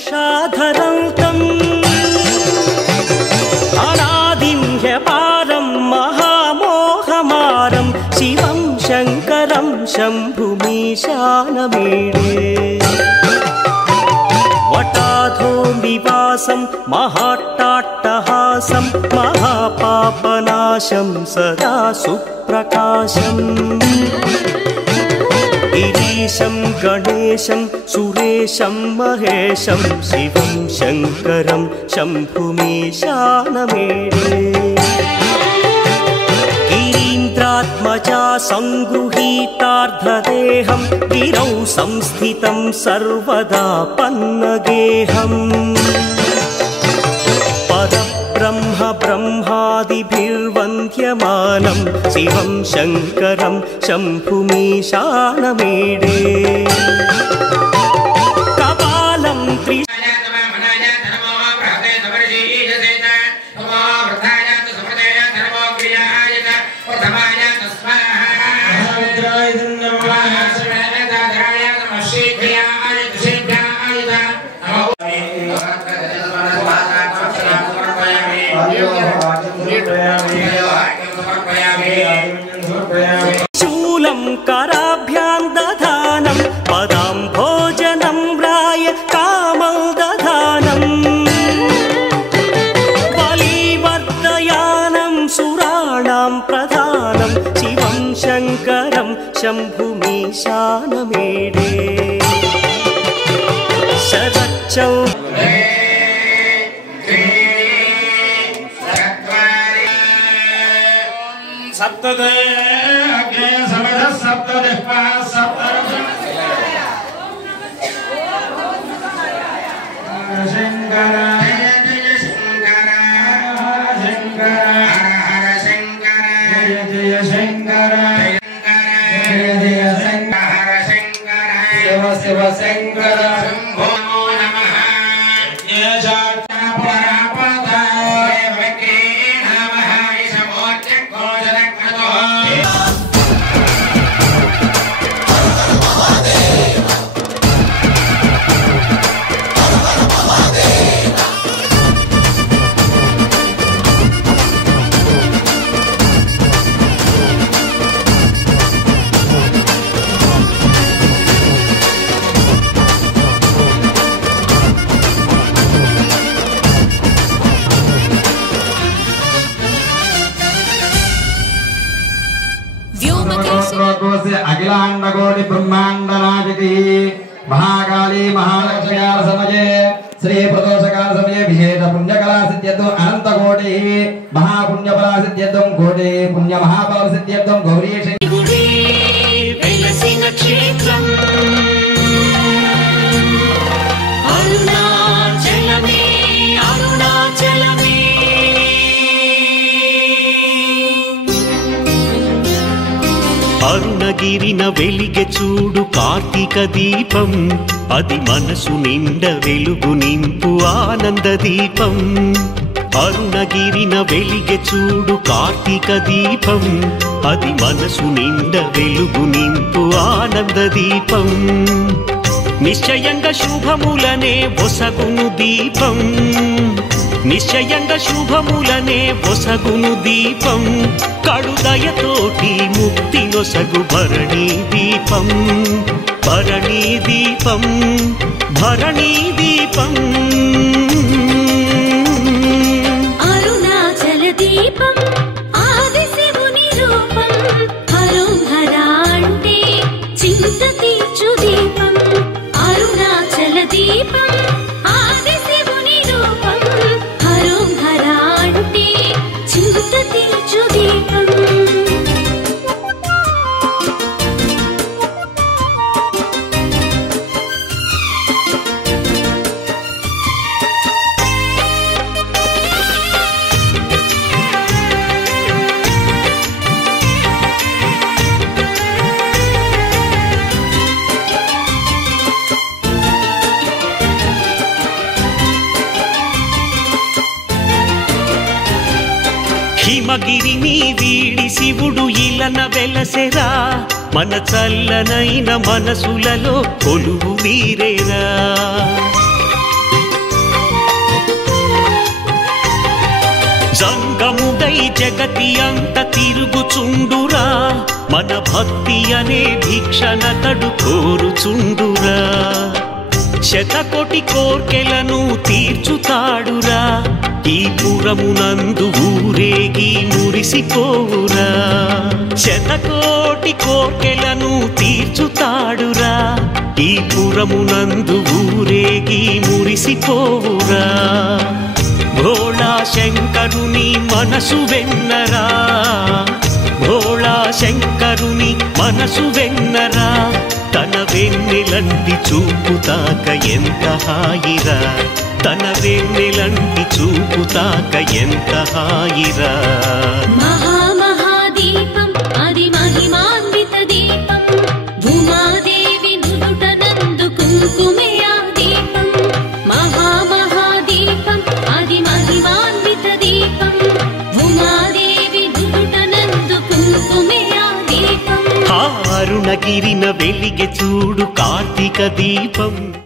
उषाधरन्तम् अनादिं ह्यपारं महामोहमारं शिवं शङ्करं शम्भुमीशानमीडे वटाधो निवासं महाट्टाट्टहासं महापापनाशं सदा सुप्रकाशम् गिरीशं गणेशं सुरेशं महेशं शिवं शङ्करं शम्भुमीशानमीडे गिरीन्द्रात्मजा संगृहीतार्धदेहं गिरौ संस्थितं सर्वदा पन्नगेहम् परब्रह्म ब्रह्मादिभिर्वन्द्यमानं शिवं शङ्करं शम्भुमीशानमीडे कपालं शूलं कराभ्यां दधानं पदां भोजनं राय कामं दधानं बलिवर्धयानं सुराणां प्रधानं शिवं शङ्करं शम्भुमीशानमीडे शरच्चौ सप्तदे अग्ने समदः सप्तदः पाः सप्तदः शंकर जय जय शंकर शंकर हर शंकर जय जय शंकर जय जय शंकर हर शंकर शिव शिव शंकर शंभो नमः जय शांता परापदा अखिलांडकोटि ब्रह्मांड नायकी महाकाली महालक्ष्मी समये श्री प्रदोषकाल समये विशेष पुण्यकला सिद्ध्यर्थम अनंतकोटि महापुण्यफला सिद्ध्यर्थम कोटि पुण्य महाफल सिद्ध्यर्थम गौरी शंकरी वेलसिन क्षेत्रम् अरुणाचलमे अरुणाचलमे అరుణగిరిన వెలిగె చూడు కార్తీక దీపం అది మనసు నిండ వెలుగు నింపు ఆనంద దీపం అరుణగిరిన వెలిగె చూడు కార్తీక దీపం అది మనసు నిండ వెలుగు నింపు ఆనంద దీపం నిశ్చయంగా శుభములనే ఒసగును దీపం నిశ్చయంగా శుభములనే ఒసగును దీపం కడుదయతోటి ముక్తి నొసగు భరణీ దీపం భరణీ దీపం భరణీ దీపం అరుణాచల దీపం ఆది శివుని రూపం హరోహర అంటే చింత తీర్చు దీపం అరుణాచల దీపం ఆది శివుని రూపం హరోహర అంటే చింత తీర్చు దీపం హిమగిరిని వీడి శివుడు ఇలన వెలసెరా మన చల్లనైన మనసులలో కొలువు వీరేరా జగతి అంత తిరుగుచుండురా మన భక్తి అనే భిక్షనతడు కోరుచుండురా శతకోటి కోర్కెలను తీర్చుతాడురా ఈ పురమునందు ఊరేగి మురిసిపోవురా శతకోటి కోర్కెలను తీర్చుతాడురా ఈ పురమునందు ఊరేగి మురిసిపోవురా భోళా శంకరుని మనసు వెన్నరా భోళా శంకరుని మనసు వెన్నరా తన వెన్నెలంటి చూపుతాక ఎంత హాయిరా తన వెన్నెలంటి చూపుతాక ఎంత హాయిరా మహామహాదీపం అది మహిమాన్విత దీపం భూమాదేవి నుదుటనందు కుంకుమే ఆ దీపం మహామహాదీపం అది మహిమాన్విత దీపం భూమాదేవి నుదుటనందు కుంకుమే ఆ దీపం అరుణగిరిన వెలిగే చూడు కార్తీక దీపం